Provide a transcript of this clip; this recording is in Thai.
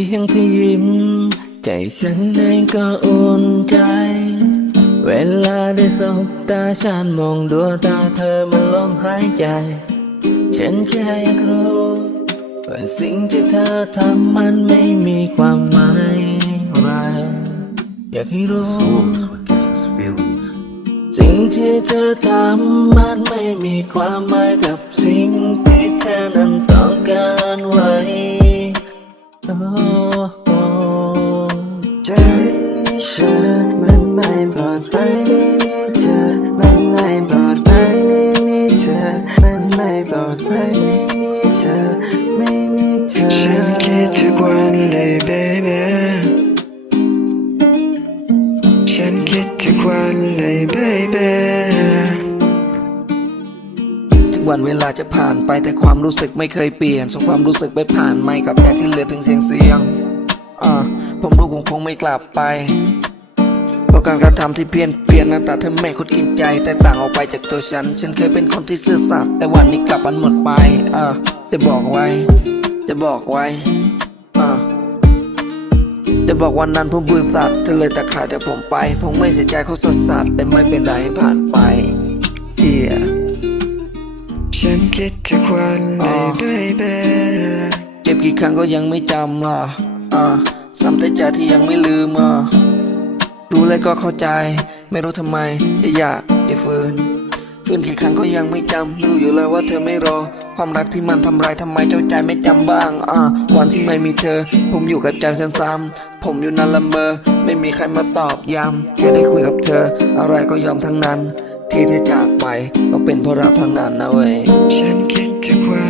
ที่ยิ้ม ใจฉันเองก็อุ่นใจ เวลาได้สบตาฉันมองดวงตาเธอมันลมหายใจ ฉันแค่อยากรู้ว่าสิ่งที่เธอทำมันไม่มีความหมายอะไรอยากให้รู้ สิ่งที่เธอทำมันไม่มีความหมายกับสิ่งที่เธอนั้นต้องการ ใจฉันมันไม่ปลอดภัยไม่มีเธอ มันไม่ปลอดภัยไม่มีเธอ มันไม่ปลอดภัยไม่มีเธอ ไม่มีเธอ ฉันคิดทุกวันเลย baby ฉันคิดทุกวันเลย baby วันเวลาจะผ่านไปแต่ความรู้สึกไม่เคยเปลี่ยนส่งความรู้สึกไปผ่านไม่กับแต่ที่เหลือเพียงเสียงเสียงอ่าผมรู้คงคงไม่กลับไปเพราะการกระทำที่เพี้ยนเปลี่ยนหน้าตาเธอไม่คุ้นกินใจ แต่ต่างออกไปจากตัวฉัน ฉันเคยเป็นคนที่ซื่อสัตย์แต่วันนี้กลับมันหมดไปอ่าจะบอกไว้ จะบอกไว้อ่าจะบอกวันนั้นผมบื้อสัตว์เธอเลยตะขาดจากผมไป ผมไม่เสียใจเขาสัสสัตว์แต่ไม่เป็นไรให้ผ่านไปเฮียฉัน คิดทุกวันเลย baby เจ็บกี่ครั้งก็ยังไม่จำอะอ่าซ้ำแต่ใจที่ยังไม่ลืมอะรู้แล้วก็เข้าใจ ไม่รู้ทำไมจะอยากจะฝืนฝืนกี่ครั้งก็ยังไม่จำรู้อยู่แล้วว่าเธอไม่รอ ความรักที่มันทำร้ายทำไมเจ้าใจไม่จำบ้างอ่าวันที่ไม่มีเธอ ผมอยู่กับใจซ้ำๆผมอยู่นั่นละเมอ ไม่มีใครมาตอบย้ำแค่ได้คุยกับเธอ อะไรก็ยอมทั้งนั้น ที่ที่จากไปก็เป็นเพราะเราทั้งนั้นนะเว้ยฉันคิดทุกวัน